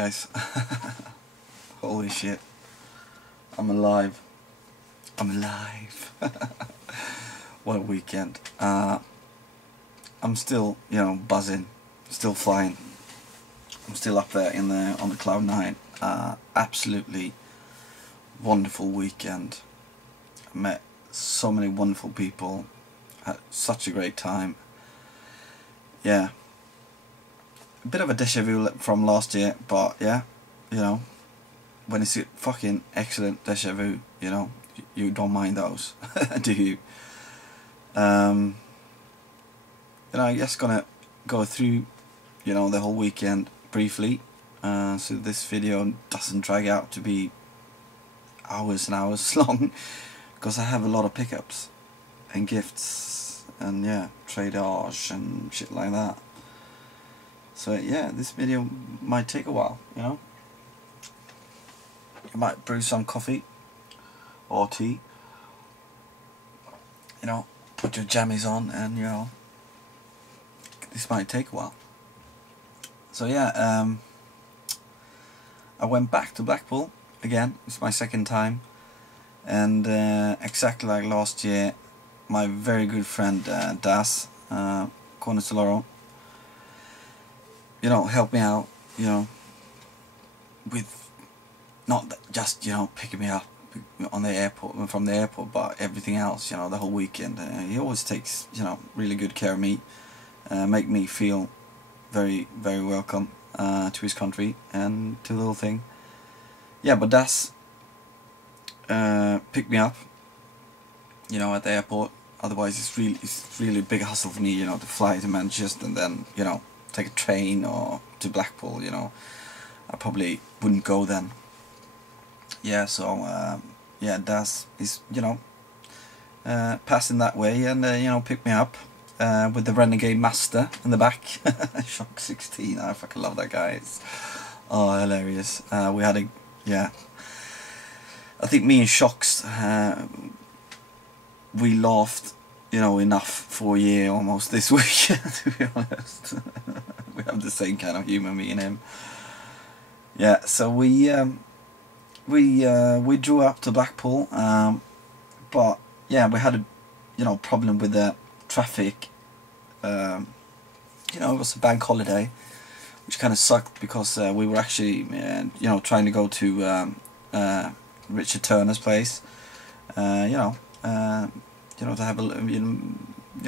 guys. Holy shit. I'm alive. I'm alive. What a weekend. I'm still, buzzing. Still flying. I'm still up there on the cloud nine. Absolutely wonderful weekend. I met so many wonderful people. Had such a great time. Yeah. A bit of a deja vu from last year, but yeah, when it's a fucking excellent deja vu, you don't mind those, do you? I'm just gonna go through, the whole weekend briefly, so this video doesn't drag out to be hours and hours long, because I have a lot of pickups and gifts and tradage and shit like that. So yeah, this video might take a while, You might brew some coffee or tea, put your jammies on, and this might take a while. So yeah, I went back to Blackpool again. It's my second time, and exactly like last year, my very good friend Das Cornesoloro, helped me out, with not just picking me up on the airport, from the airport, but everything else, the whole weekend. He always takes really good care of me, make me feel very, very welcome to his country and to the whole thing. Yeah, but Das picked me up, at the airport. Otherwise, it's really a big hustle for me, to fly to Manchester and then take a train or to Blackpool. I probably wouldn't go then. Yeah, so Das is passing that way, and picked me up with the Renegade Master in the back. Shock 16. I fucking love that guy. It's hilarious. We had I think me and Shocks, we laughed enough for a year almost this week. To be honest. We have the same kind of humour, me and him. Yeah, so we drew up to Blackpool, but yeah, we had a problem with the traffic. It was a bank holiday, which kind of sucked, because we were actually trying to go to Richard Turner's place, to have a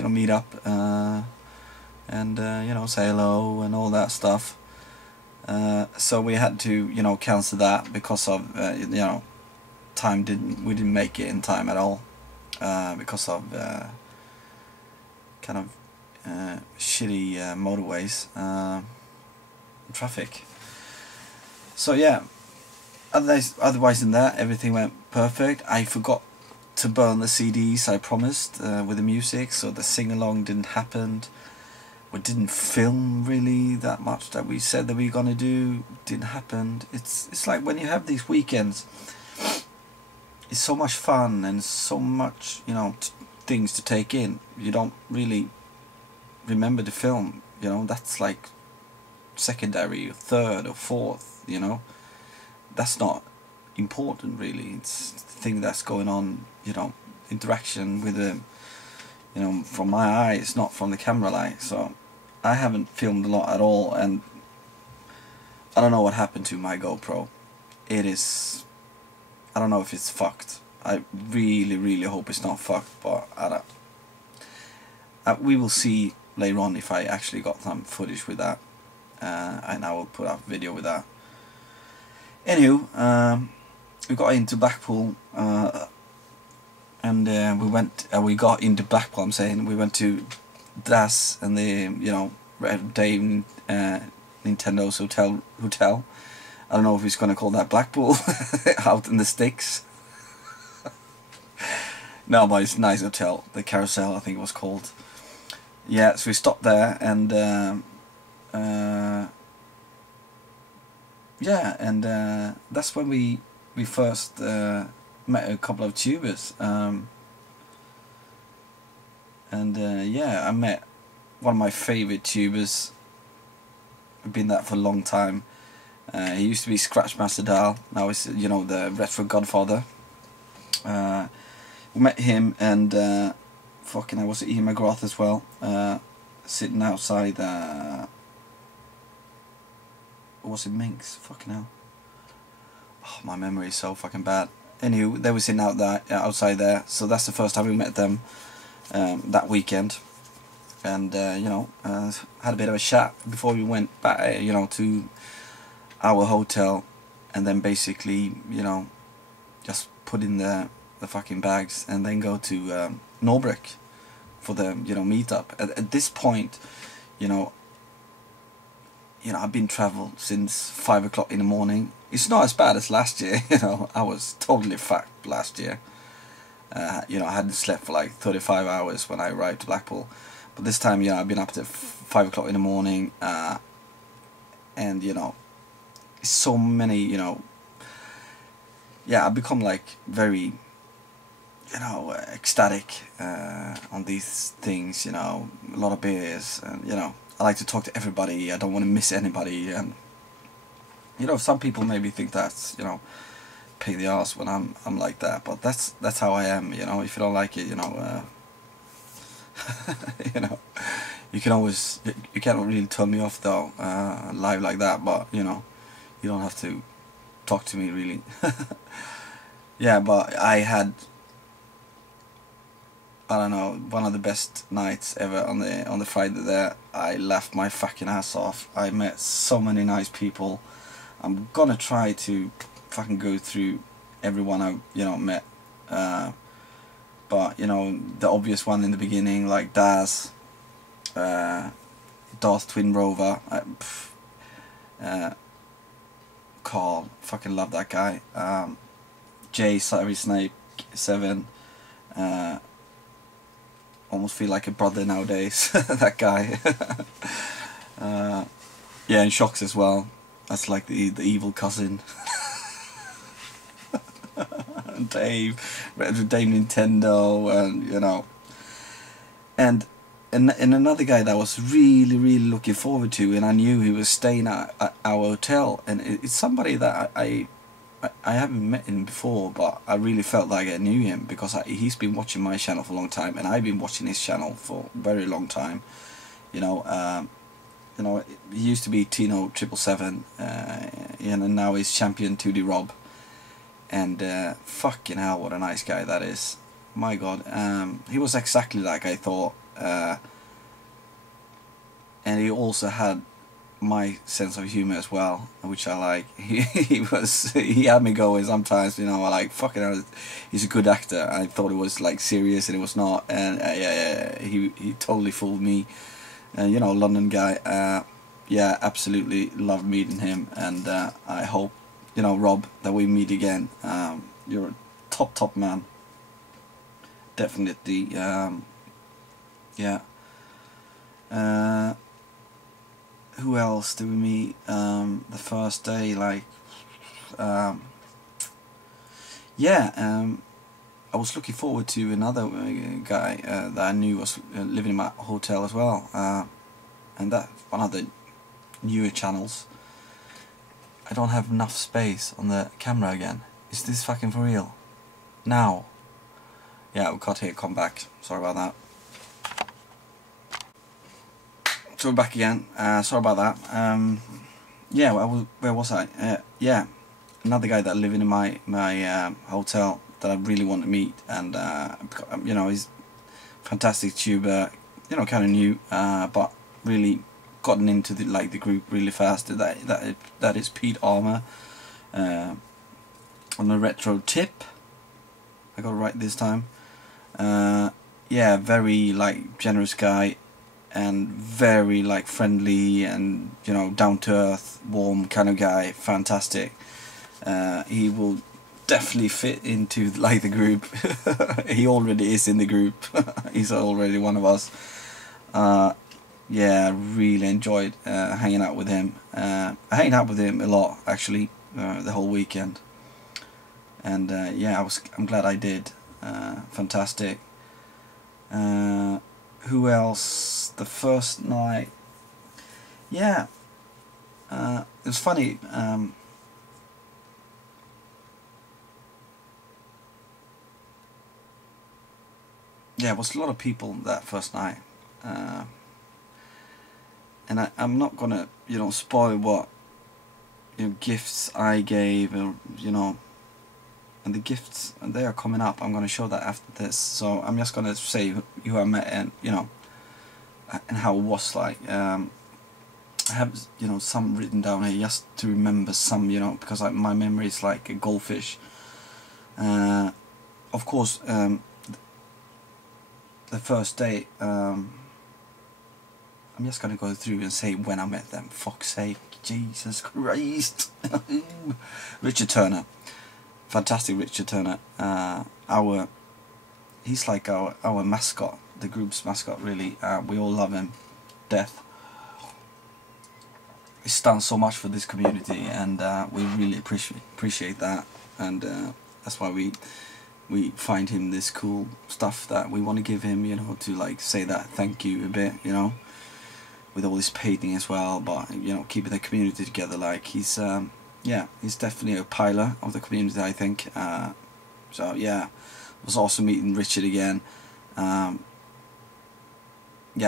meet up, and say hello and all that stuff. So we had to cancel that because of we didn't make it in time at all, because of kind of shitty motorways, traffic. So yeah, otherwise than that, everything went perfect. I forgot to burn the CDs I promised with the music, so the sing-along didn't happen. We didn't film really that much that we said that we were gonna do. Didn't happen. It's like when you have these weekends, it's so much fun and so much things to take in. You don't really remember the film. That's like secondary, or third, or fourth. That's not important really. It's the thing that's going on. Interaction with the from my eyes, not from the camera light. So I haven't filmed a lot at all, and I don't know what happened to my GoPro. I don't know if it's fucked. I really, really hope it's not fucked, but we will see later on if I actually got some footage with that, and I will put up a video with that. Anywho, we got into Blackpool, and we got into Blackpool, we went to Das and the Dave Nintendo's hotel. I don't know if he's gonna call that Blackpool out in the sticks. No, but it's a nice hotel, the Carousel I think it was called. Yeah, so we stopped there, and that's when we first met a couple of tubers, I met one of my favourite tubers. I've been that for a long time. He used to be Scratchmaster Dal. Now he's, you know, the retro Godfather. We met him and fucking I was at Ian McGrath as well. Sitting outside. Was it Minx? Fucking hell. Oh, my memory is so fucking bad. Anyway, they were sitting outside there. So that's the first time we met them that weekend. And you know, had a bit of a chat before we went back, you know, to our hotel, and then basically, you know, just put in the fucking bags and then go to Norbrook for the, you know, meetup. At this point, you know, I've been traveled since 5 o'clock in the morning. It's not as bad as last year, you know. I was totally fucked last year. You know, I hadn't slept for like 35 hours when I arrived to Blackpool. But this time, yeah, I've been up to 5 o'clock in the morning, and you know, so many, you know, yeah, I've become like very, you know, ecstatic on these things, you know, a lot of beers, and you know, I like to talk to everybody. I don't want to miss anybody, and you know, some people maybe think that's, you know, pain in the ass when I'm like that, but that's how I am, you know. If you don't like it, you know. You know, you can't really turn me off though, live like that, but you know, you don't have to talk to me really. Yeah, but I had, I don't know, one of the best nights ever on the Friday there. I laughed my fucking ass off. I met so many nice people. I'm gonna try to fucking go through everyone I, you know, met. But, you know, the obvious one in the beginning, like Daz, Darth Twin Rover, Carl, fucking love that guy. Jay, Sorry Snake 7, almost feel like a brother nowadays, that guy. Yeah, and Shocks as well. That's like the evil cousin. Dave Nintendo, and you know, and another guy that I was really looking forward to, and I knew he was staying at our hotel, and it's somebody that I haven't met him before, but I really felt like I knew him because he's been watching my channel for a long time, and I've been watching his channel for a very long time. You know, he used to be Tino 777, and now he's champion 2D Rob. And fucking hell, what a nice guy that is. My God, he was exactly like I thought, and he also had my sense of humor as well, which I like. He had me going sometimes, you know. I like, fucking hell, he's a good actor. I thought it was like serious, and it was not. And yeah, he totally fooled me. You know, London guy. Yeah, absolutely loved meeting him, and I hope, you know, Rob, that we meet again. You're a top man. Definitely. Yeah. Who else did we meet the first day? Like, yeah. I was looking forward to another guy that I knew was living in my hotel as well, and that one of the newer channels. I don't have enough space on the camera again. Is this fucking for real? Now? Yeah, we'll cut here, come back. Sorry about that. So we're back again. Sorry about that. Yeah, where was I? Yeah, another guy that living in my hotel that I really want to meet, and you know, he's fantastic tuber. You know, kind of new, but really gotten into the group really fast. That is Pete Armour, on the retro tip. I got it right this time. Yeah, very like generous guy, and very like friendly, and you know, down to earth, warm kind of guy. Fantastic. He will definitely fit into like the group. He already is in the group. He's already one of us. Yeah, I really enjoyed hanging out with him. I hanged out with him a lot actually, the whole weekend. And yeah, I'm glad I did. Fantastic. Who else? The first night, yeah. it was funny. Yeah, it was a lot of people that first night, and I'm not gonna, you know, spoil what, you know, gifts I gave, or, you know, and the gifts, they are coming up. I'm gonna show that after this. So I'm just gonna say who I met, and, you know, and how it was like. I have, you know, some written down here just to remember some, you know, because my memory is like a goldfish. Of course, the first day, I'm just gonna go through and say when I met them. Fuck's sake, Jesus Christ! Richard Turner, fantastic Richard Turner. He's like our mascot, the group's mascot. Really, we all love him, death. He's done so much for this community, and we really appreciate that, and that's why we find him this cool stuff that we want to give him, you know, to like say that thank you a bit, you know, with all this painting as well, but, you know, keeping the community together. Like, he's yeah, he's definitely a pillar of the community, I think. So yeah, it was awesome meeting Richard again. Yeah,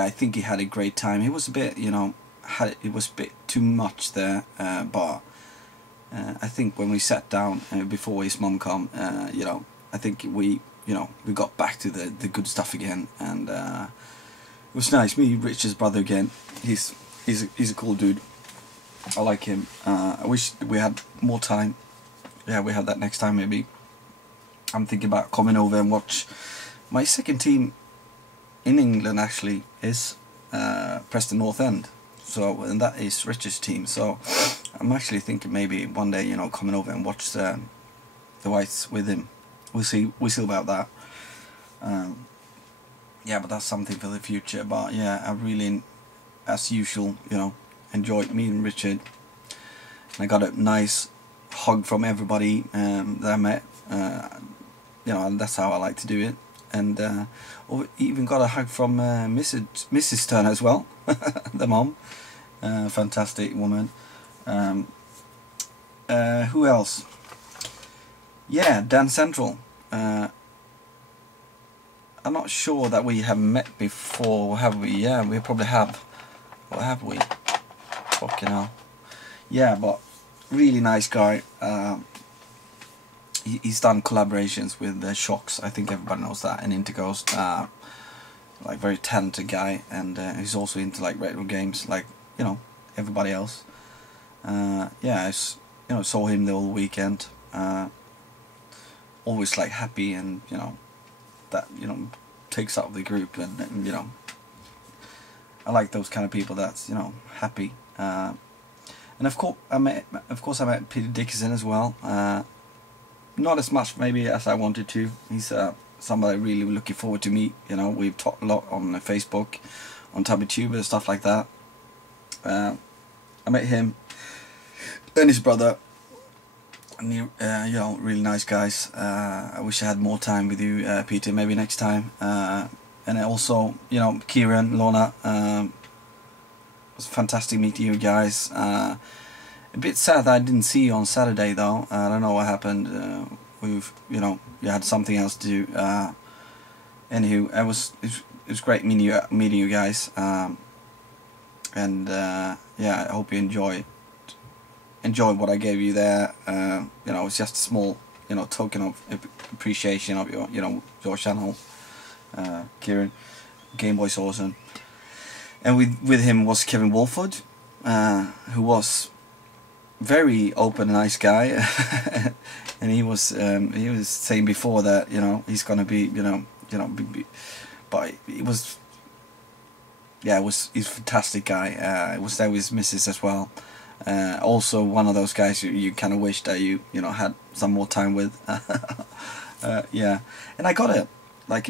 I think he had a great time. He was a bit, you know, it was a bit too much there, but I think when we sat down before his mum come, you know, I think we got back to the good stuff again, and it was nice meeting Richard's brother again. He's a cool dude. I like him. I wish we had more time. Yeah, we had that next time maybe. I'm thinking about coming over and watch. My second team in England actually is Preston North End. So, and that is Richard's team. So I'm actually thinking maybe one day, you know, coming over and watch the Whites with him. We'll see about that. Yeah, but that's something for the future. But yeah, I really, as usual, you know, enjoyed meeting Richard. And I got a nice hug from everybody that I met. You know, and that's how I like to do it. And even got a hug from Mrs. Turner as well, the mom. Fantastic woman. Who else? Yeah, Dan Central. I'm not sure that we have met before, have we? Yeah, we probably have. Or have we? Fucking hell. Yeah, but really nice guy. He's done collaborations with Shocks. I think everybody knows that, and Interghost. Like, very talented guy, and he's also into like retro games, like, you know, everybody else. Yeah, I you know, saw him the whole weekend. Always like happy, and, you know, that, you know, takes out the group, and you know, I like those kind of people that's, you know, happy. And of course I met Peter Dickinson as well. Not as much maybe as I wanted to. He's somebody really looking forward to meet. You know, we've talked a lot on Facebook, on TubbyTube and stuff like that. I met him and his brother, and you know, really nice guys. I wish I had more time with you, Peter, maybe next time. And also, you know, Kieran, Lorna, it was fantastic meeting you guys. A bit sad that I didn't see you on Saturday though. I don't know what happened. You know, you had something else to do. Anywho, it was great meeting you guys. And yeah, I hope you enjoy what I gave you there. You know, it's just a small, you know, token of appreciation of your, you know, your channel, Kieran, Game Boy Awesome. And with him was Kevin Wolford, who was very open, nice guy, and he was saying before that, you know, he's gonna be, but it was, yeah, he's a fantastic guy. It was there with his missus as well. Also one of those guys you kind of wish that you know, had some more time with. Yeah, and I got a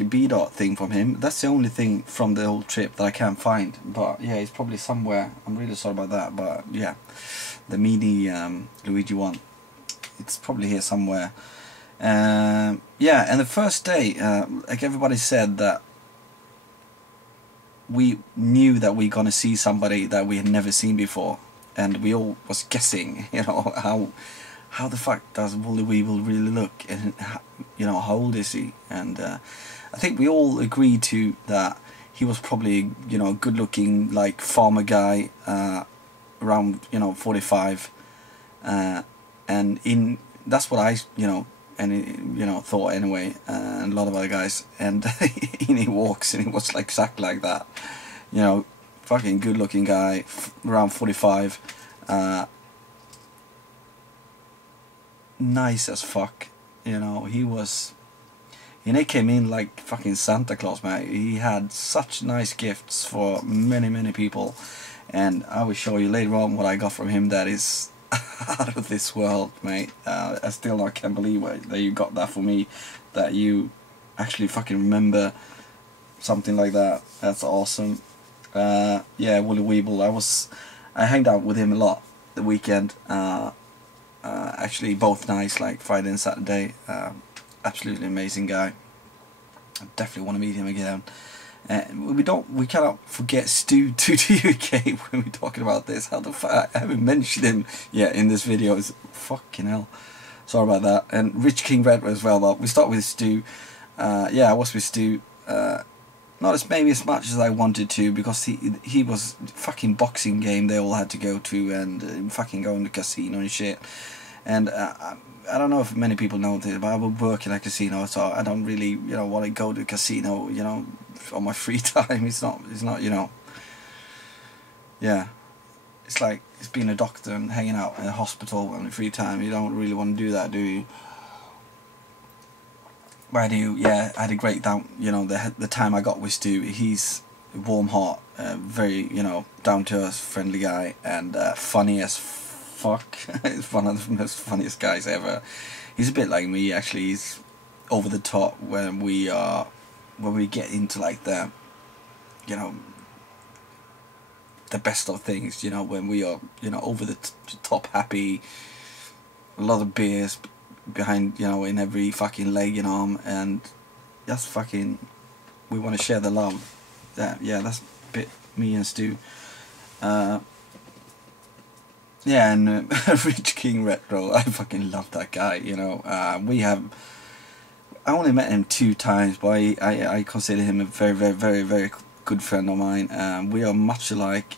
B-dot thing from him. That's the only thing from the whole trip that I can't find, but yeah, it's probably somewhere. I'm really sorry about that, but yeah, the mini Luigi one, it's probably here somewhere. Yeah, and the first day, like everybody said, that we knew that we're gonna see somebody that we had never seen before. and we all was guessing, you know, how the fuck does Wooly Weevil really look, and you know, how old is he? And I think we all agreed to that he was probably, you know, a good-looking like farmer guy, around, you know, 45, and that's what I, you know, and you know, thought anyway, and a lot of other guys, and in he walks and he was like exactly like that, you know, fucking good-looking guy, around 45, nice as fuck, you know, he was, and he came in like fucking Santa Claus, man. He had such nice gifts for many people, and I will show you later on what I got from him that is out of this world, mate. I still not can believe that you got that for me, that you actually fucking remember something like that. That's awesome. Yeah, Wooly Weevil, I hanged out with him a lot the weekend, actually both nights, like Friday and Saturday. Absolutely amazing guy. I definitely want to meet him again. We cannot forget Stu to the UK when we're talking about this. How the fuck I haven't mentioned him yet in this video. It's fucking hell. Sorry about that. And Rich King Red as well. But we start with Stu. Yeah, I was with Stu. Not maybe as much as I wanted to, because he was fucking boxing game they all had to go to, and fucking going to casino and shit. And I don't know if many people know this, but I would work in a casino, so I don't really, you know, want to go to a casino, you know, on my free time. It's not, you know, yeah, it's like, it's being a doctor and hanging out in a hospital on your free time. You don't really want to do that, do you? But I do, yeah, I had a great time, you know, the time I got with Stu. He's a warm heart, very, you know, down-to-earth, friendly guy, and funny as fuck. He's one of the most funniest guys ever. He's a bit like me, actually. He's over the top when we get into like the, you know, the best of things, you know, when we are, you know, over the top happy, a lot of beers behind, you know, in every fucking leg and arm, and that's fucking, we want to share the love. Yeah, that's a bit me and Stu. Yeah, and Rich King Retro, I fucking love that guy, you know. I only met him 2 times, but I consider him a very good friend of mine. We are much alike,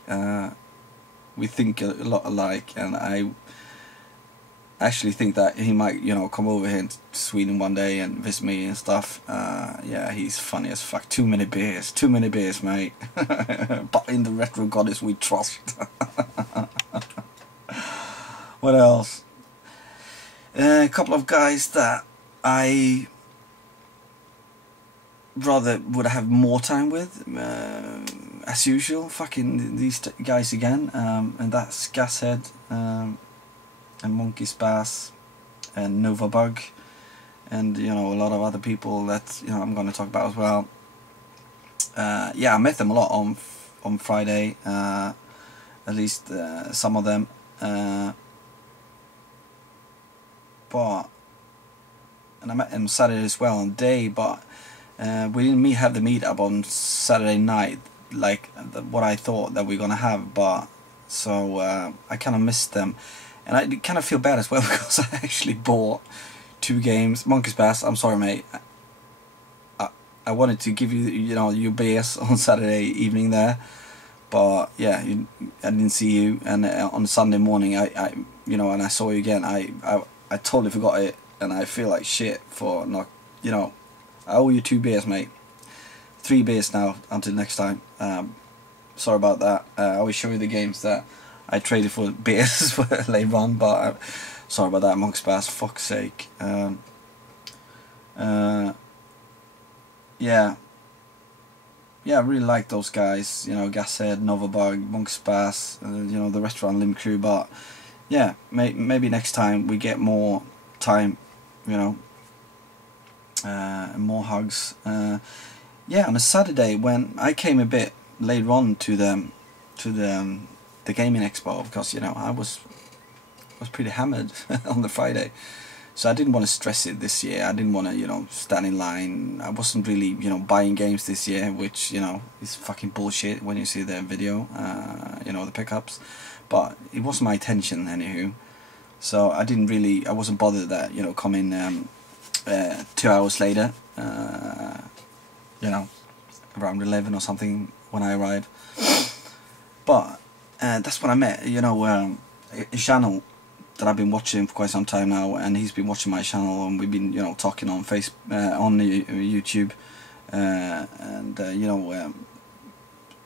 we think a lot alike, and I actually think that he might, you know, come over here to Sweden one day and visit me and stuff. Yeah, he's funny as fuck. Too many beers, mate. But in the retro goddess we trust. What else? A couple of guys that I rather would have more time with, as usual. Fucking these guys again, and that's Gashead, and Monkey Spass, and Nova Bug, and you know, a lot of other people that, you know, I'm going to talk about as well. Yeah, I met them a lot on Friday, at least some of them. And I met him Saturday as well on the day, but we didn't have the meetup on Saturday night like what I thought that we were gonna have, but so I kind of missed them, and I kind of feel bad as well because I actually bought 2 games. Monkey Spass, I'm sorry mate, I wanted to give you, you know, your beers on Saturday evening there, but yeah, I didn't see you, and on Sunday morning I you know, and I saw you again, I totally forgot it, and I feel like shit for not, you know, I owe you 2 beers, mate. 3 beers now, until next time. Sorry about that. I will show you the games that I traded for beers later on, but sorry about that, Monk's Bass, fuck's sake. Yeah, I really like those guys, you know, Gashead, Novabug, Monk's Bass, you know, the Restaurant Lim crew, but yeah, maybe next time we get more time, you know, and more hugs. Yeah, on a Saturday when I came a bit later on to the gaming expo, because, you know, I was pretty hammered on the Friday, So I didn't want to stress it this year. I didn't want to, you know, stand in line. I wasn't really, you know, buying games this year, which, you know, is fucking bullshit when you see the video, you know, the pickups. But it wasn't my intention, anywho. So I wasn't bothered that, you know, coming 2 hours later, you know, around 11 or something when I arrived. But that's when I met, you know, a channel that I've been watching for quite some time now, and he's been watching my channel, and we've been, you know, talking on on YouTube, and you know,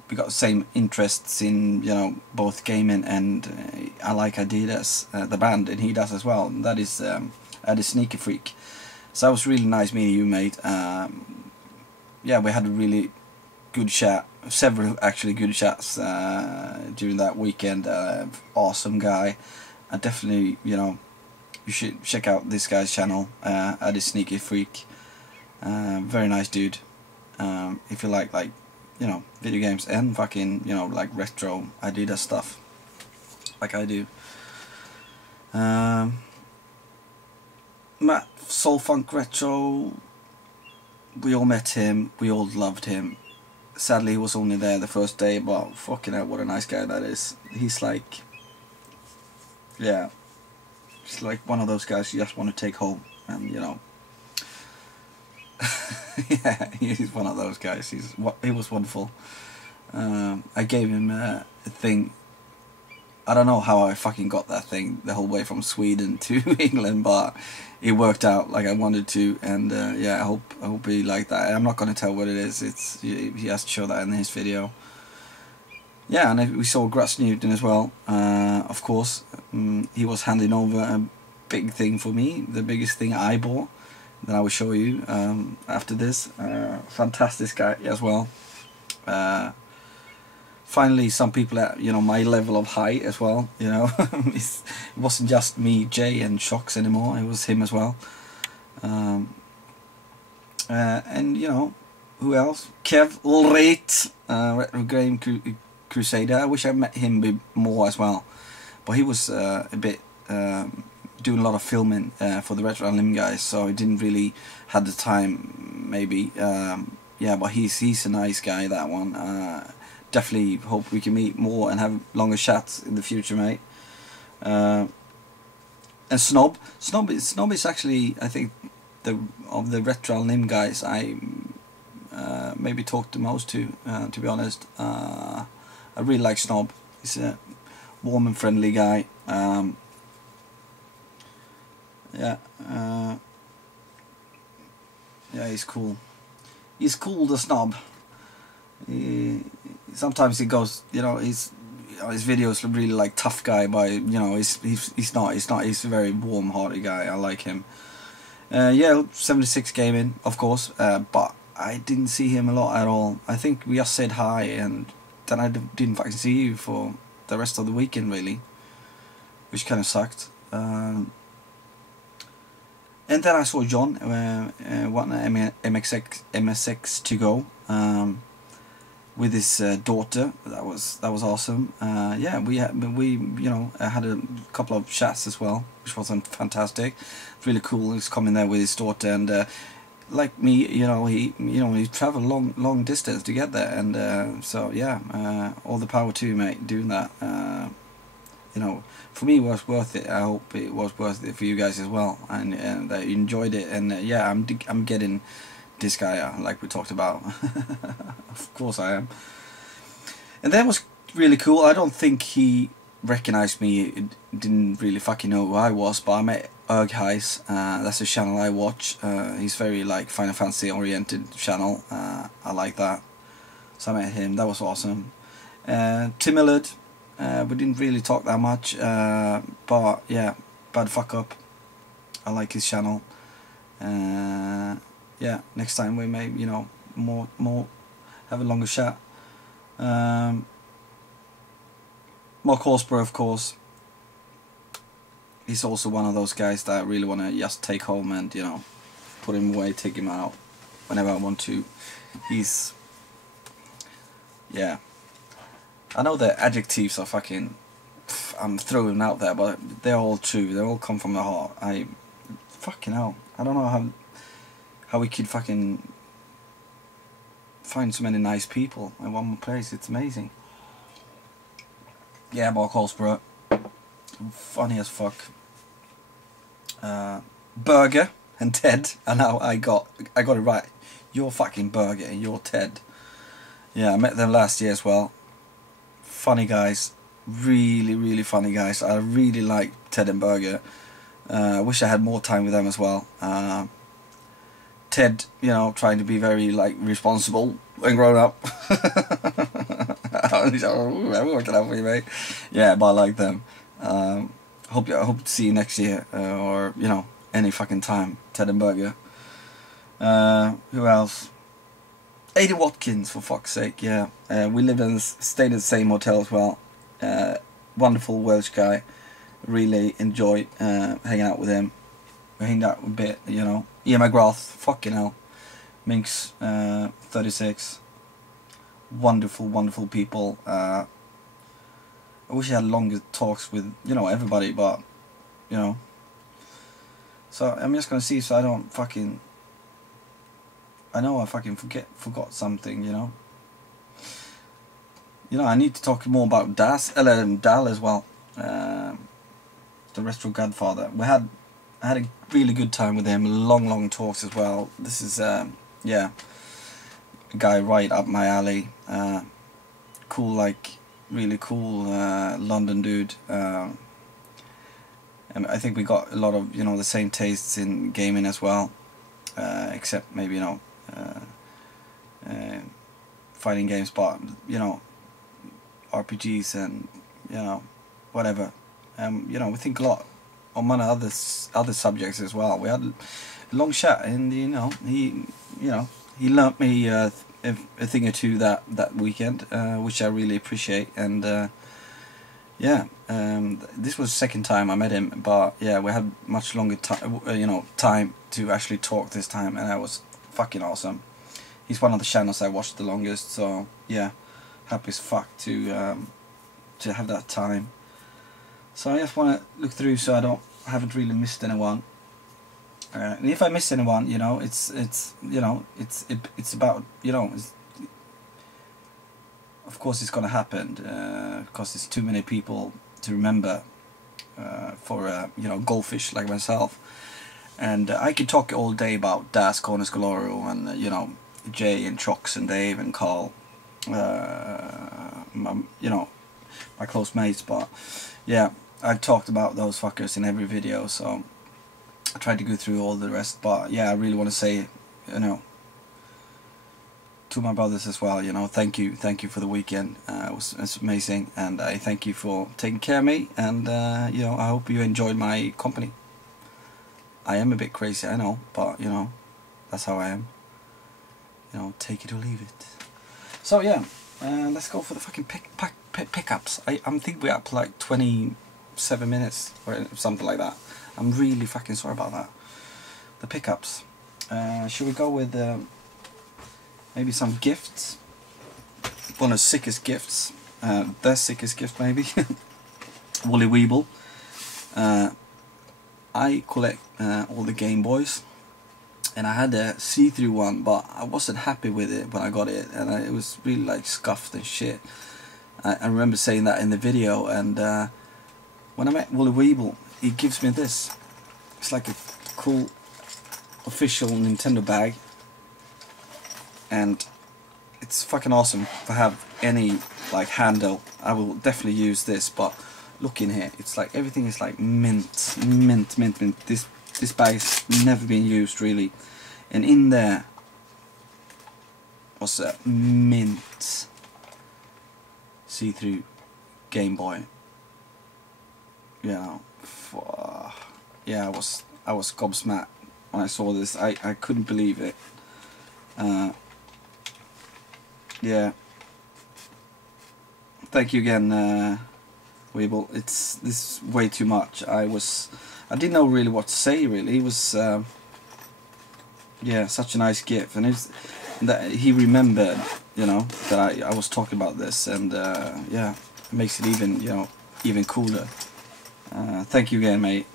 we got the same interests in, you know, both gaming, and I like Adidas, the band, and he does as well. And that is Sneaky Freak. So that was really nice meeting you, mate. Yeah, we had a really good chat, several actually good chats during that weekend. Awesome guy. I definitely, you know, you should check out this guy's channel, Sneaky Freak. Very nice dude. If you like, you know, video games and fucking, you know, like retro Adidas stuff, like I do. Matt Soul Funk Retro, we all met him, we all loved him. Sadly he was only there the first day, but fucking hell, what a nice guy that is. He's like, yeah, he's like one of those guys you just want to take home, and you know. Yeah, he's one of those guys. He was wonderful. I gave him a thing. I don't know how I fucking got that thing the whole way from Sweden to England, but it worked out like I wanted to, and yeah, I hope he liked that. I'm not going to tell what it is. He has to show that in his video. Yeah, and we saw Gratz Newton as well. Of course, he was handing over a big thing for me, the biggest thing I bought. That I will show you after this. Fantastic guy as well. Finally, some people at, you know, my level of height as well. You know, it wasn't just me, Jay, and Shocks anymore. It was him as well. And you know, who else? Kev Ulrich, Retro Game Crusader. I wish I met him a bit more as well, but he was a bit. Doing a lot of filming for the Retro Lim guys, so he didn't really have the time, maybe. Yeah, but he's a nice guy, that one. Definitely hope we can meet more and have longer chats in the future, mate. And Snob is actually, I think, of the Retro Lim guys I maybe talked the most to be honest. I really like Snob. He's a warm and friendly guy. Yeah, yeah, he's cool. He's cool, the Snob. Sometimes he goes, you know, his videos are really like tough guy, but you know, he's not. He's a very warm-hearted guy. I like him. Yeah, 76 Gaming, of course, but I didn't see him a lot at all. I think we just said hi, and then I didn't fucking see you for the rest of the weekend, really, which kind of sucked. And then I saw John, MSX to go, with his daughter. That was awesome. Yeah, we you know, had a couple of chats as well, which was fantastic. Really cool. He's coming there with his daughter, and like me, you know, he traveled long distance to get there, and so yeah, all the power to you, mate, doing that. You know, for me it was worth it. I hope it was worth it for you guys as well, and that you enjoyed it. And yeah, I'm getting this guy, like we talked about. Of course I am. And that was really cool. I don't think he recognized me. Didn't really fucking know who I was, but I met Ergheis. That's a channel I watch. He's very like Final Fantasy oriented channel. I like that. So I met him. That was awesome. Tim Millard. We didn't really talk that much, but yeah, Bad Fuck Up. I like his channel. Yeah, next time we may, you know, more have a longer chat. Mark Horsburgh, of course. He's also one of those guys that I really want to just take home and, you know, put him away, take him out whenever I want to. He's, yeah. I know the adjectives are fucking, I'm throwing out there, but they're all true. They all come from the heart. fucking hell. I don't know how we could fucking find so many nice people in one place. It's amazing. Yeah, Mark Holsborough, funny as fuck. Burger and Ted, and now I got it right. You're fucking Burger and you're Ted. Yeah, I met them last year as well. Funny guys, really, really funny guys. I really like Ted and Burger. I wish I had more time with them as well. Ted, you know, trying to be very like responsible and grown up. What can I for you, mate? Yeah, but I like them. I hope to see you next year, or you know, any fucking time. Ted and Burger. Who else? Aidan Watkins, for fuck's sake. Yeah, we lived and stayed at the same hotel as well. Wonderful Welsh guy. Really enjoyed hanging out with him. We hanged out a bit, you know. Ian McGrath, fucking hell. Minx, 36. Wonderful, wonderful people. I wish I had longer talks with, you know, everybody, but, you know. So I'm just gonna see so I don't fucking... I know I fucking forgot something, you know. You know, I need to talk more about Dal as well. The Retro Godfather. I had a really good time with him. Long talks as well. This is yeah, a guy right up my alley. Cool, like really cool London dude. And I think we got a lot of, you know, the same tastes in gaming as well. Except maybe, you know, fighting games, but you know, RPGs and, you know, whatever. You know, we think a lot on many other subjects as well. We had a long chat, and you know, he learnt me a thing or two that weekend, which I really appreciate. And yeah, this was the second time I met him, but yeah, we had much longer time, you know, time to actually talk this time, and that was fucking awesome. He's one of the channels I watched the longest, so yeah, happy as fuck to have that time. So I just want to look through so I haven't really missed anyone. And if I miss anyone, you know, it's you know, it's about, you know, of course it's gonna happen, because there's too many people to remember for you know, goldfish like myself. And I could talk all day about Das, Corners Galoro, and you know, Jay and Chox and Dave and Carl, you know, my close mates. But yeah, I've talked about those fuckers in every video, so I tried to go through all the rest. But yeah, I really want to say, you know, to my brothers as well, you know, thank you for the weekend. It's amazing, and I thank you for taking care of me, and you know, I hope you enjoyed my company. I am a bit crazy, I know, but you know, that's how I am. You know, take it or leave it. So yeah, let's go for the fucking pickups. I think we're up to like 27 minutes or something like that. I'm really fucking sorry about that. The pickups. Should we go with maybe some gifts? One of the sickest gifts. The sickest gift maybe. Woolly Weeble. I collect all the Game Boys, and I had a see-through one, but I wasn't happy with it when I got it, and it was really like scuffed and shit. I remember saying that in the video, and when I met Woolly Weeble, he gives me this. It's like a cool official Nintendo bag, and it's fucking awesome to have any like handle. I will definitely use this, but look in here, it's like everything is like mint. This bag's never been used really, and in there was a mint see-through Game Boy. Yeah, yeah, I was gobsmacked when I saw this. I couldn't believe it. Yeah. Thank you again, Weeble. This is way too much. I didn't know really what to say. Really, it was yeah, such a nice gift, and it's that he remembered, you know, that I was talking about this, and yeah, it makes it even, you know, even cooler. Thank you again, mate.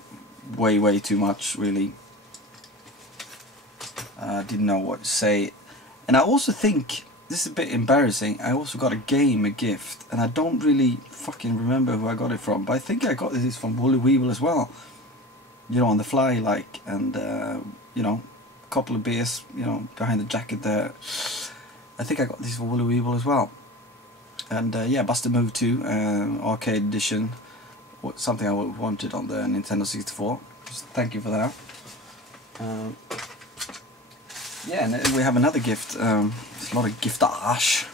Way too much, really. Didn't know what to say. And I also think, this is a bit embarrassing, I also got a gift, and I don't really fucking remember who I got it from, but I think I got this from Woolly Weevil as well. You know, on the fly, like, and, you know, a couple of beers, you know, behind the jacket there. I think I got this from Woolly Weevil as well. And, yeah, Buster Move 2, arcade edition, something I wanted on the Nintendo 64. So thank you for that. Yeah, and we have another gift. It's a lot of giftage.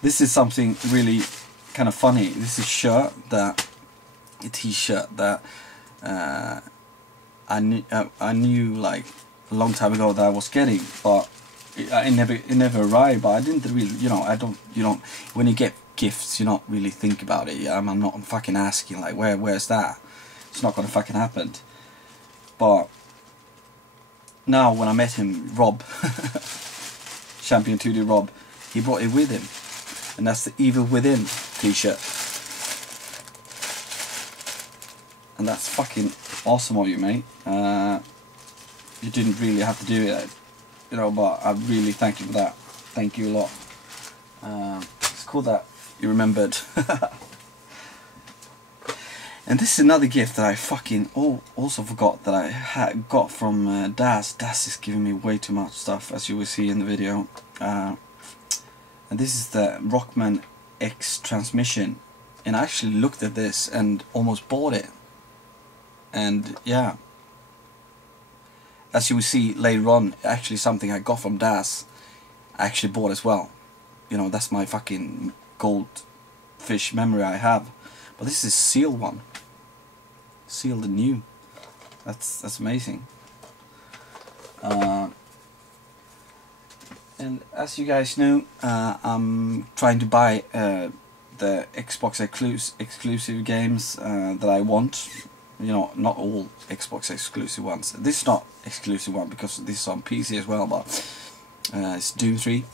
This is something really kind of funny. This is a t-shirt that I knew like a long time ago that I was getting, but it never arrived. But I didn't really, you know, when you get gifts, you don't really think about it. I'm not fucking asking like where's that. It's not gonna fucking happen. But now when I met him, Rob, Champion 2D Rob, he brought it with him, and that's the Evil Within t-shirt, and that's fucking awesome of you, mate. You didn't really have to do it, you know, but I really thank you for that. Thank you a lot. It's cool that you remembered. And this is another gift that I fucking also forgot that I got from Das. Das is giving me way too much stuff, as you will see in the video. And this is the Rockman X transmission. And I actually looked at this and almost bought it. And yeah, as you will see later on, actually something I got from Das, I actually bought as well. You know, that's my fucking goldfish memory I have. But this is sealed one. Sealed and new. That's amazing. And as you guys know, I'm trying to buy the Xbox exclusive games that I want. You know, not all Xbox exclusive ones. This is not exclusive one because this is on PC as well, but it's Doom 3.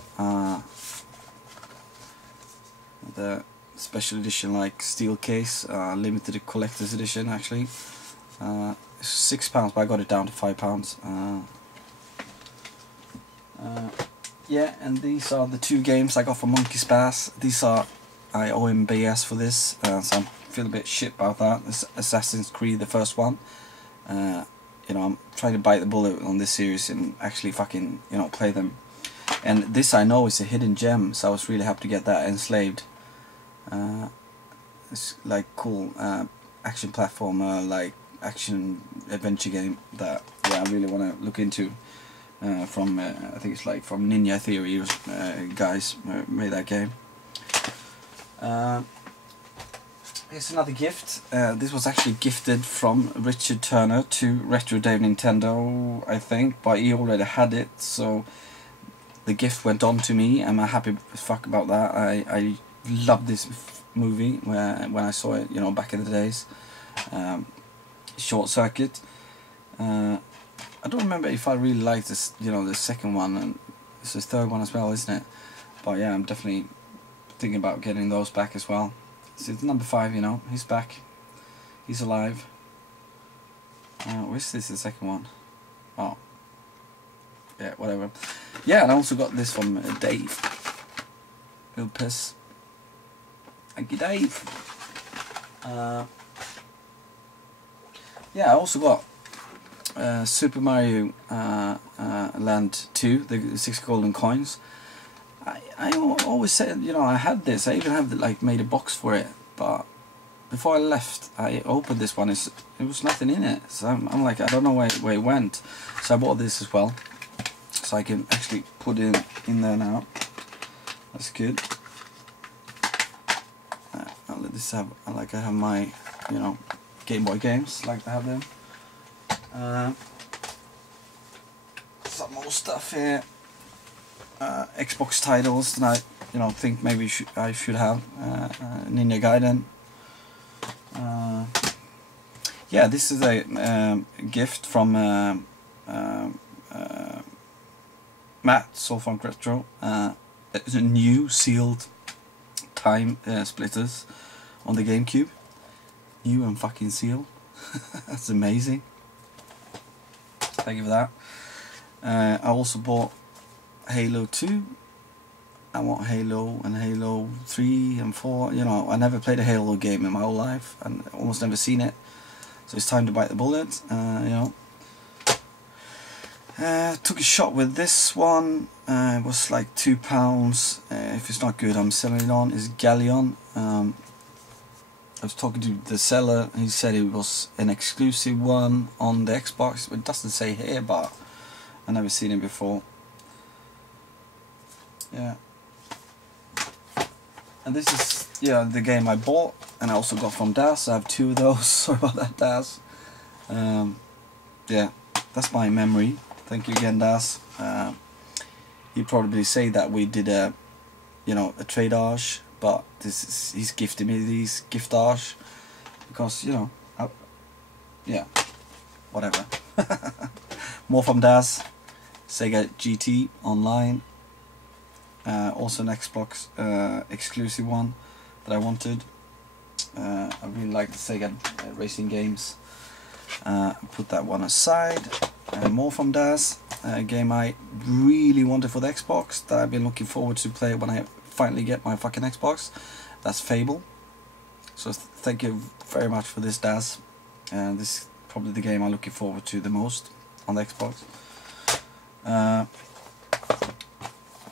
The special edition, like steel case, limited collector's edition actually. It's £6, but I got it down to £5. Yeah, and these are the two games I got from Monkey's Bass. These are, I owe him BS for this, so I feel a bit shit about that. This Assassin's Creed, the first one. You know, I'm trying to bite the bullet on this series and actually fucking, you know, play them. And this I know is a hidden gem, so I was really happy to get that. Enslaved. It's like cool action platformer, like action adventure game that I really want to look into. From I think it's like from Ninja Theory guys made that game. Here's another gift. This was actually gifted from Richard Turner to Retro Dave Nintendo, I think, but he already had it, so the gift went on to me. I'm happy as fuck about that. I loved this movie when I saw it, you know, back in the days. Short Circuit. I don't remember if I really liked this, you know, the second one, and it's the third one as well, isn't it? But yeah, I'm definitely thinking about getting those back as well. So it's number 5, you know, he's back, he's alive. Where's this, the second one? Oh, yeah, whatever. Yeah, and I also got this from Dave. Little piss. Thank you, Dave. Yeah, I also got Super Mario Land 2, the 6 golden coins. I always said, you know, I had this. I even have like made a box for it, but before I left, I opened this one. It was nothing in it, so I'm like, I don't know where it went. So I bought this as well, so I can actually put it in there now. That's good. I'll let this have. I have my, you know, Game Boy games. Like to have them. Some more stuff here. Xbox titles that I, you know, think maybe I should have. Ninja Gaiden. Yeah, this is a gift from Matt Solfunk Retro. It's a new sealed time splitters on the GameCube. New and fucking sealed. That's amazing. Thank you for that. I also bought Halo 2. I want Halo and Halo 3 and 4. You know, I never played a Halo game in my whole life and almost never seen it. So it's time to bite the bullet, you know. Took a shot with this one. It was like £2. If it's not good, I'm selling it on. It's Galleon. I was talking to the seller. He said it was an exclusive one on the Xbox. It doesn't say here, but I've never seen it before. Yeah. And this is the game I bought, and I also got from Daz. I have 2 of those. Sorry about that, Daz. Yeah, that's my memory. Thank you again, Daz. He'd probably say that we did a trade-age, but he's gifted me these gift-age because yeah, whatever. More from Daz. Sega GT Online. Also an Xbox exclusive one that I wanted. I really like the Sega racing games. Put that one aside. More from Daz. A game I really wanted for the Xbox that I've been looking forward to play when I finally get my fucking Xbox. That's Fable. So thank you very much for this, Daz. This is probably the game I'm looking forward to the most on the Xbox.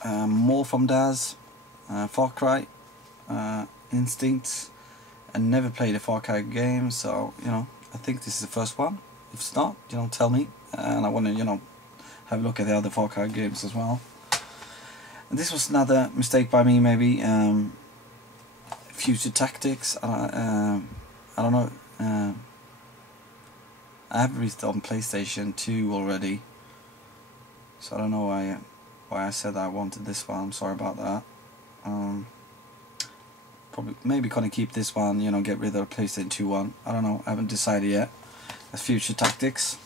More from Daz. Far Cry, Instinct. I never played a Far Cry game, so I think this is the first one. If it's not, tell me, and I want to have a look at the other Far Cry games as well. And this was another mistake by me, maybe. Future Tactics. I don't know. I have reached on PlayStation 2 already, so I don't know why I said I wanted this one. I'm sorry about that. Probably maybe gonna keep this one. Get rid of the PlayStation 2 one. I don't know. I haven't decided yet. That's Future Tactics.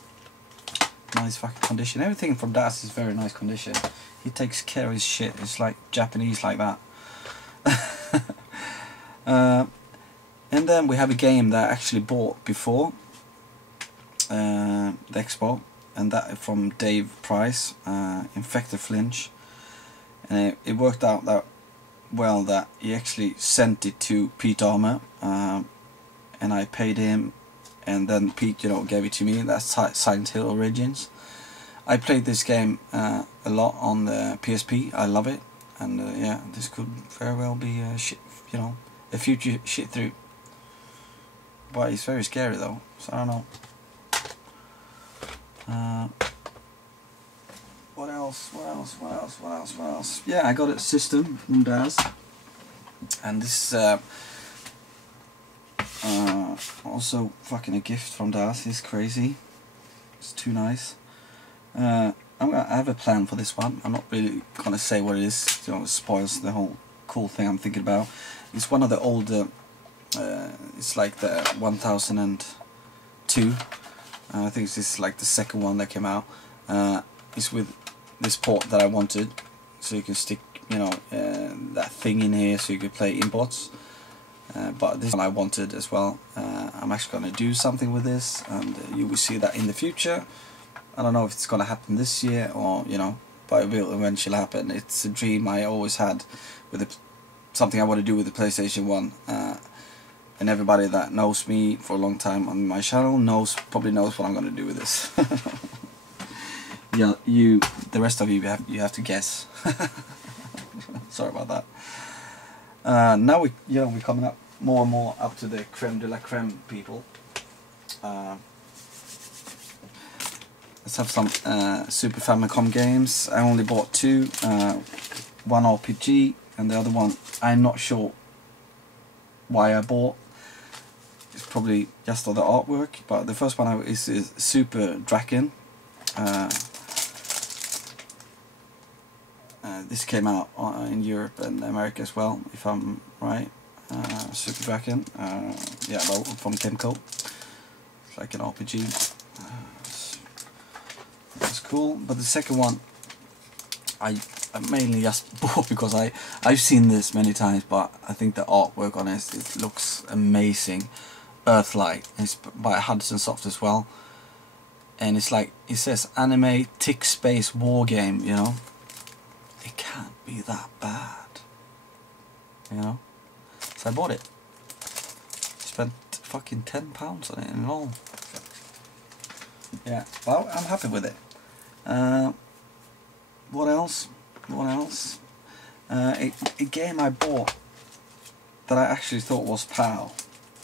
Nice fucking condition. Everything from Daz is very nice condition. He takes care of his shit. It's like Japanese like that. And then we have a game that I actually bought before the Expo, and that from Dave Price, Infected Flinch. And it worked out that well that he actually sent it to Pete Armour, and I paid him, and then Pete gave it to me. That's Silent Hill Origins. I played this game a lot on the PSP. I love it, and yeah, this could very well be a future shit through. But it's very scary though, so I don't know. What else? Yeah, I got a system from Daz, and this is also fucking a gift from Daz. It's crazy. It's too nice. I have a plan for this one. I'm not really gonna say what it is. It spoils the whole cool thing I'm thinking about. It's one of the older. It's like the 1002. I think this is like the second one that came out. It's with this port that I wanted, so you can stick that thing in here so you could play imports. But this one I wanted as well. I'm actually going to do something with this, and you will see that in the future. I don't know if it's going to happen this year or but it will eventually happen. It's a dream I always had with something I want to do with the PlayStation 1. And everybody that knows me for a long time on my channel probably knows what I'm going to do with this. Yeah, the rest of you have to guess. Sorry about that. Now we're coming up more and more up to the creme de la creme people. Let's have some Super Famicom games. I only bought 2. One RPG and the other one I'm not sure why I bought. It's probably just all the artwork, but the first one is Super Draken. This came out in Europe and America as well, if I'm right. Super Draken, yeah, well, from Kimco. It's like an RPG. That's cool. But the second one, I mainly just bought because I've seen this many times, but I think the artwork on it looks amazing. Earthlight. It's by Hudson Soft as well, and it's like, it says anime tick space war game, you know. It can't be that bad, you know. So I bought it. Spent fucking £10 on it and all. Yeah, well, I'm happy with it. What else? What else? A game I bought that I actually thought was PAL,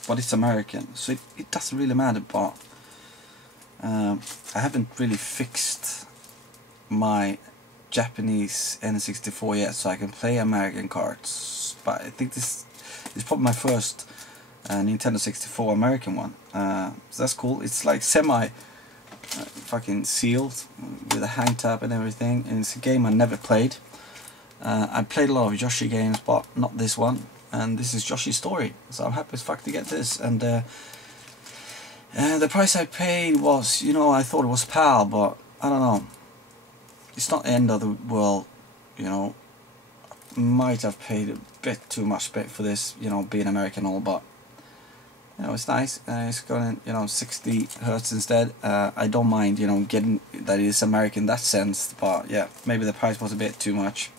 but it's American, so it doesn't really matter, but I haven't really fixed my Japanese N64 yet, so I can play American cards, but I think this is probably my first Nintendo 64 American one, so that's cool. It's like semi fucking sealed with a hang tab and everything, and it's a game I never played. I played a lot of Yoshi games, but not this one, and this is Yoshi's Story, so I'm happy as fuck to get this. And the price I paid was, you know, I thought it was PAL, but I don't know, it's not the end of the world, you know. Might have paid a bit too much for this, you know, being American and all, but you know, it's nice. It's going, you know, 60 hertz instead. I don't mind, you know, getting that it is American in that sense, but yeah, maybe the price was a bit too much.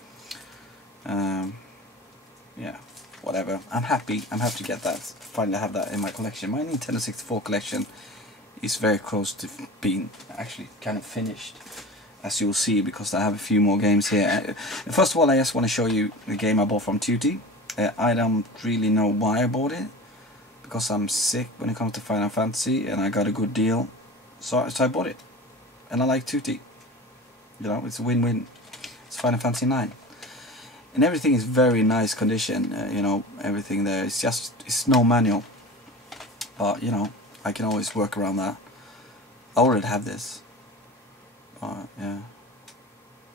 Yeah, whatever. I'm happy to get that. Finally have that in my collection. My Nintendo 64 collection is very close to being actually kind of finished, as you'll see, because I have a few more games here. First of all, I just want to show you the game I bought from Tutti. I don't really know why I bought it, because I'm sick when it comes to Final Fantasy, and I got a good deal, so I bought it. And I like Tutti. You know, it's a win-win. It's Final Fantasy 9. And everything is very nice condition, you know, everything there. It's no manual, but you know, I can always work around that. I already have this. Yeah,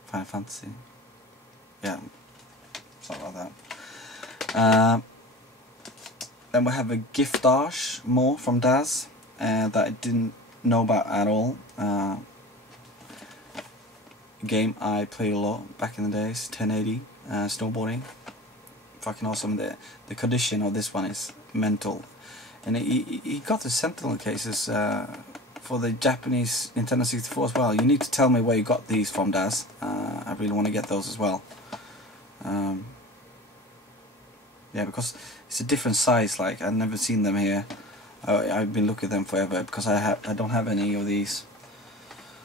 Final Fantasy. Yeah, something like that. Then we have a giftage more from Daz that I didn't know about at all. A game I played a lot back in the days, 1080. Snowboarding, fucking awesome. The condition of this one is mental, and he got the Sentinel cases for the Japanese Nintendo 64 as well. You need to tell me where you got these from, Daz. I really want to get those as well. Yeah, because it's a different size. Like, I've never seen them here. I've been looking at them forever because I don't have any of these.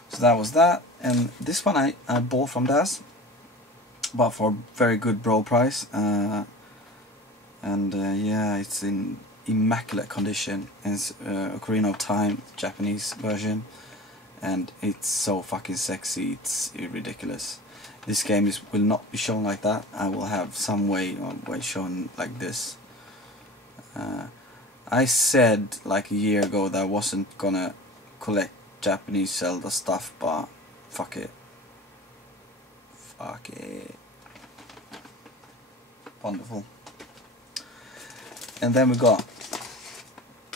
So that was that, and this one I bought from Daz, but for a very good bro price, and yeah, it's in immaculate condition. It's Ocarina of Time Japanese version, and it's so fucking sexy, it's ridiculous. This game will not be shown like that. I will have some way shown like this. I said like a year ago that I wasn't gonna collect Japanese Zelda stuff, but fuck it. Fuck it. Wonderful. And then we got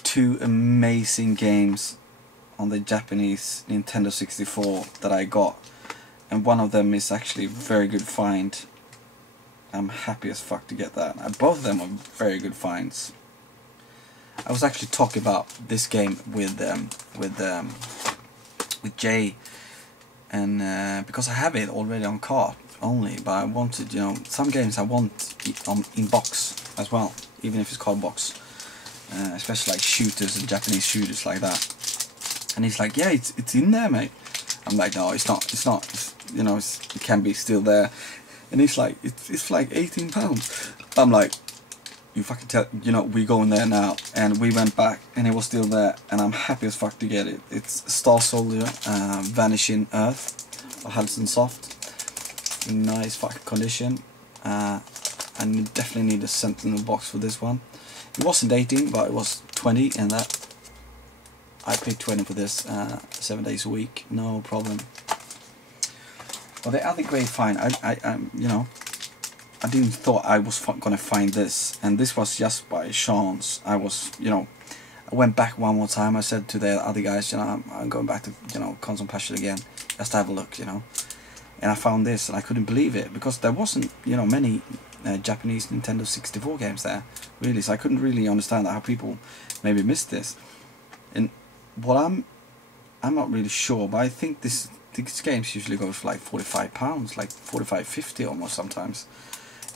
two amazing games on the Japanese Nintendo 64 that I got, and one of them is actually a very good find. I'm happy as fuck to get that. Both of them are very good finds. I was actually talking about this game with Jay, and because I have it already on cart only, but I wanted, you know, some games I want in box as well, even if it's called box, especially like shooters and Japanese shooters like that. And he's like, yeah, it's in there, mate. I'm like, no, it's not, you know, it can be still there. And he's like, it's like £18. I'm like, you fucking tell, you know, we go in there now. And we went back and it was still there, and I'm happy as fuck to get it. It's Star Soldier, Vanishing Earth, or Hudson Soft. Nice fucking condition. I definitely need a Sentinel box for this one. It wasn't 18, but it was 20, and that I paid 20 for this, 7 days a week, no problem. Well, the other great find, I you know, I didn't thought I was gonna find this, and this was just by chance. I was, you know, I went back one more time. I said to the other guys, you know, I'm going back to, you know, Console Passion again, just to have a look, you know. And I found this, and I couldn't believe it, because there wasn't, you know, many Japanese Nintendo 64 games there, really. So I couldn't really understand how people maybe missed this. And what I'm not really sure, but I think these games usually go for like £45, like 45.50 almost sometimes,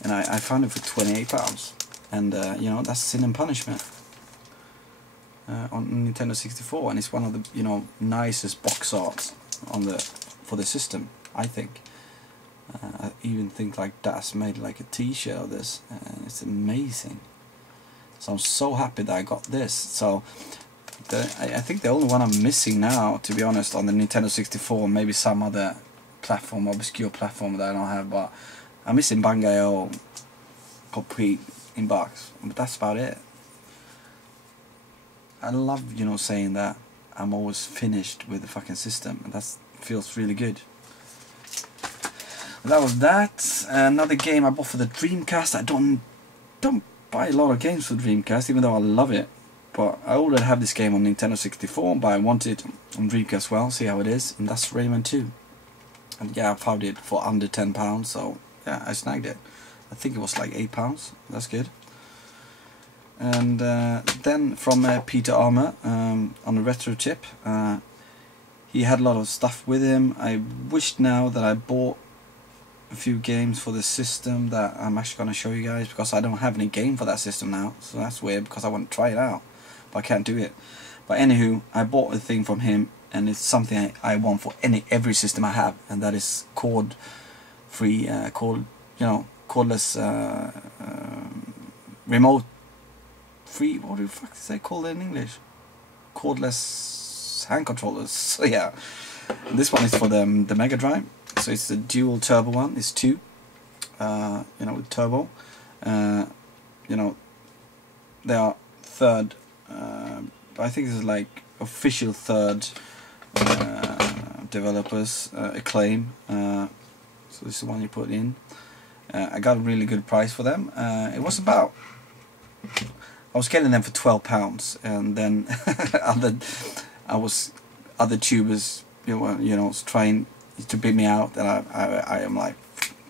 and I found it for £28, and you know, that's Sin and Punishment on Nintendo 64, and it's one of the, you know, nicest box arts on the for the system, I think. I even think like Das made like a t-shirt of this, and it's amazing. So I'm so happy that I got this. So I think the only one I'm missing now, to be honest, on the Nintendo 64, maybe some other platform, obscure platform that I don't have, but I'm missing Bangai-O complete in box, but that's about it. I love, you know, saying that I'm always finished with the fucking system, and that feels really good. That was that. Another game I bought for the Dreamcast. I don't buy a lot of games for Dreamcast, even though I love it. But I already have this game on Nintendo 64, but I want it on Dreamcast as well, see how it is. And that's Rayman 2. And yeah, I found it for under £10, so yeah, I snagged it. I think it was like £8. That's good. And then from Peter Armour on a retro tip. He had a lot of stuff with him. I wished now that I bought a few games for the system that I'm actually going to show you guys, because I don't have any game for that system now, so that's weird, because I want to try it out but I can't do it. But anywho, I bought a thing from him, and it's something I want for every system I have, and that is cord free, cordless remote free, what the fuck is they called in English? Cordless hand controllers. So yeah, this one is for the Mega Drive. So it's the dual turbo one. It's two, you know, with turbo. You know, they are third. I think this is like official third developers, Acclaim. So this is the one you put in. I got a really good price for them. It was about, I was getting them for £12, and then other tubers, you know, was trying to bid me out, and I am like,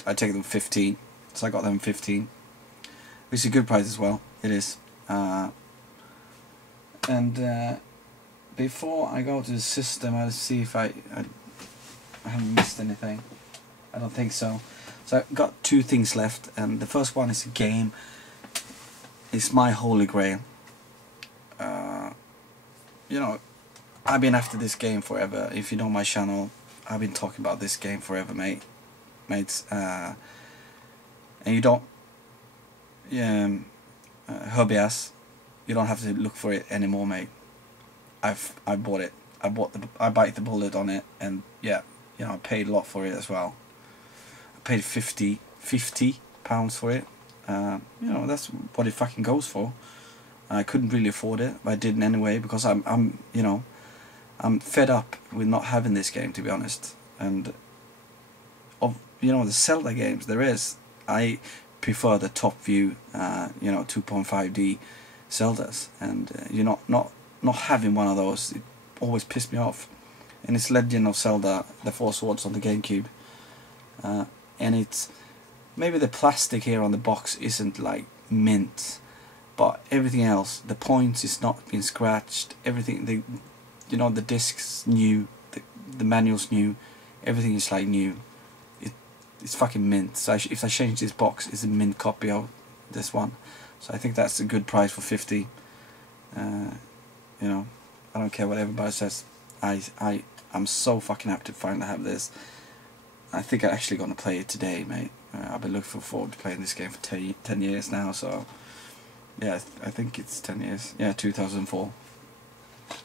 I take them 15, so I got them 15, which is a good price as well. It is. And before I go to the system, I'll see if I haven't missed anything. I don't think so. So I've got two things left, and the first one is a game. It's my holy grail. You know, I've been after this game forever. If you know my channel, I've been talking about this game forever, mates. And you don't, Herbias, you don't have to look for it anymore, mate. I bought it. I bite the bullet on it, and yeah, you know, I paid a lot for it as well. I paid £50 for it. You know, that's what it fucking goes for. I couldn't really afford it, but I did it anyway, because I'm you know, I'm fed up with not having this game, to be honest. And of, you know, the Zelda games there is, I prefer the top view, you know, 2.5D Zeldas, and you know, not having one of those, it always pissed me off. And it's Legend of Zelda: The Four Swords on the GameCube, and it's maybe the plastic here on the box isn't like mint, but everything else, the points is not being scratched, everything, you know, the discs new, the manual's new, everything is like new. It's fucking mint. So if I change this box, it's a mint copy of this one. So I think that's a good price for 50. You know, I don't care what everybody says. I'm so fucking happy to finally have this. I think I'm actually gonna play it today, mate. I've been looking forward to playing this game for 10 years now. So yeah, I think it's 10 years. Yeah, 2004.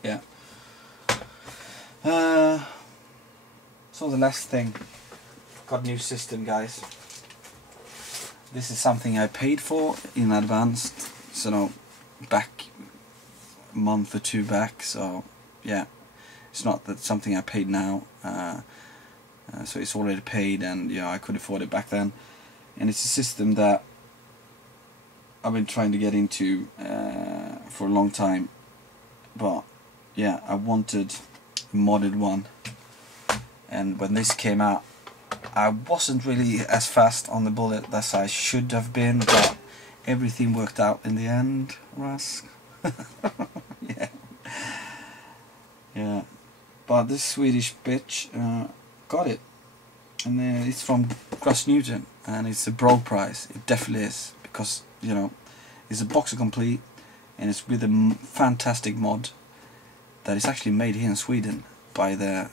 Yeah. So the last thing, got a new system, guys. This is something I paid for in advance, so no, back a month or two back. So yeah, it's not that something I paid now. So it's already paid, and you know, I could afford it back then. And it's a system that I've been trying to get into for a long time. But yeah, I wanted a modded one, and when this came out, I wasn't really as fast on the bullet as I should have been, but everything worked out in the end, Rusk. Yeah. Yeah. but this Swedish bitch got it, and it's from Grass Newton, and it's a broke price. It definitely is, because you know it's a boxer complete, and it's with a fantastic mod that is actually made here in Sweden by the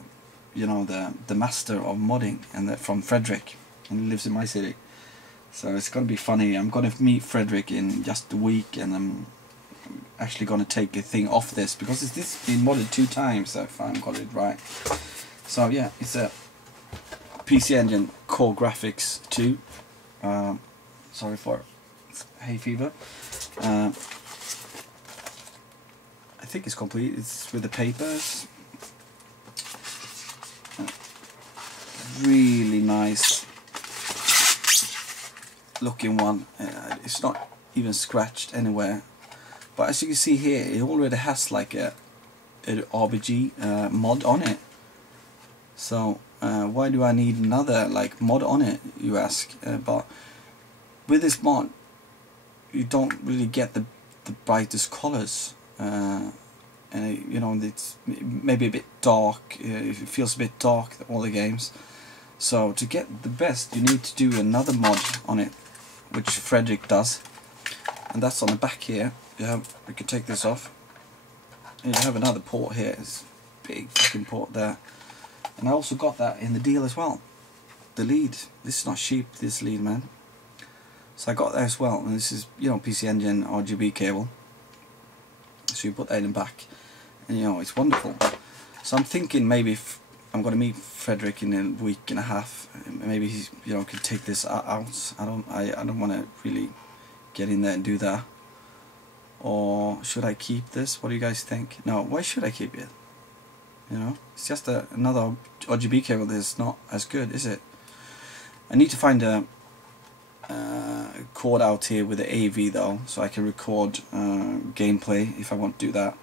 the master of modding, and from Frederick, and he lives in my city. So it's gonna be funny. I'm gonna meet Frederick in just a week, and I'm actually gonna take a thing off this, because this has been modded 2 times, if I got it right. So yeah, it's a PC Engine Core Graphics 2. Sorry for hay fever. I think it's complete. It's with the papers. Really nice looking one. It's not even scratched anywhere, but as you can see here, it already has like a RBG mod on it. So why do I need another like mod on it, you ask? But with this mod, you don't really get the brightest colors, and you know, it's maybe a bit dark. It feels a bit dark, all the games. So to get the best, you need to do another mod on it, which Frederick does, and that's on the back here. We can take this off, and you have another port here. It's a big fucking port there, and I also got that in the deal as well. The lead. This is not cheap, this lead, man. So I got that as well, and this is, you know, PC Engine RGB cable. So you put that in the back, and you know, it's wonderful. So I'm thinking maybe if I'm going to meet Frederick in a week and a half, maybe he, you know, can take this out. I don't want to really get in there and do that. Or should I keep this? What do you guys think? No, why should I keep it? You know, it's just another RGB cable that's not as good, is it? I need to find a cord out here with the AV though, so I can record gameplay if I want to do that.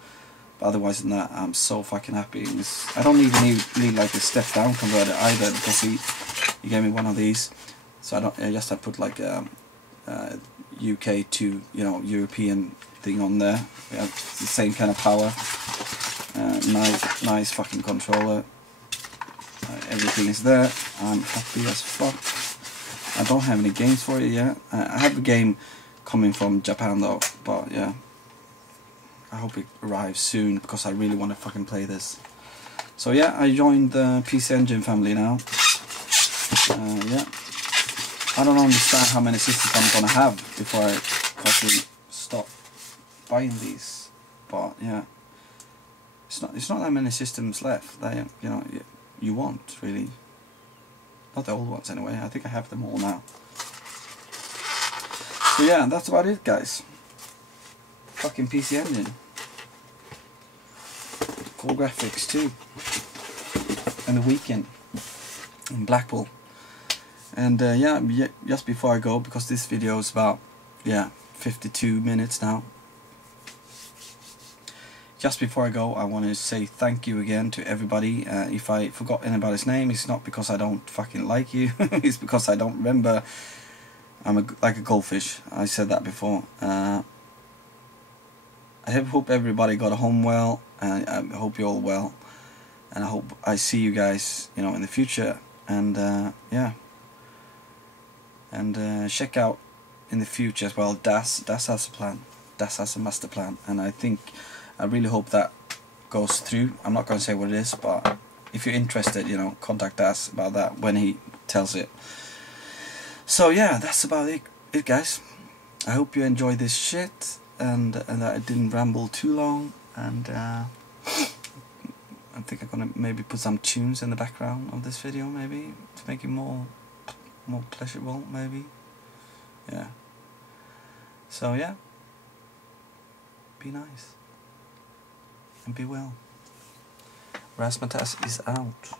But otherwise than that, I'm so fucking happy. I don't even need like a step down converter either, because he gave me one of these. So I just have put like a UK to, you know, European thing on there. We have the same kind of power. Nice fucking controller. Everything is there. I'm happy as fuck. I don't have any games for it yet. I have a game coming from Japan though, but yeah, I hope it arrives soon, because I really want to fucking play this. So yeah, I joined the PC Engine family now. Yeah, I don't understand how many systems I'm gonna have before I fucking stop buying these. But yeah, it's not that many systems left that you know you want really. Not the old ones anyway. I think I have them all now. So yeah, that's about it, guys. Fucking PC Engine. Core Graphics 2. And the weekend in Blackpool. And yeah, just before I go, because this video is about 52 minutes now. Just before I go, I want to say thank you again to everybody. If I forgot anybody's name, it's not because I don't fucking like you. It's because I don't remember. I'm like a goldfish. I said that before. I hope everybody got home well. I hope you're all well. And I hope I see you guys, you know, in the future. And yeah. And check out in the future as well. Das has a plan. Das has a master plan. And I really hope that goes through. I'm not going to say what it is, but if you're interested, you know, contact us about that when he tells it. So yeah, that's about it guys. I hope you enjoyed this shit, and that I didn't ramble too long. And I think I'm gonna maybe put some tunes in the background of this video, maybe to make it more pleasurable, maybe. Yeah. So yeah, be nice. And be well. Rasmatas is out.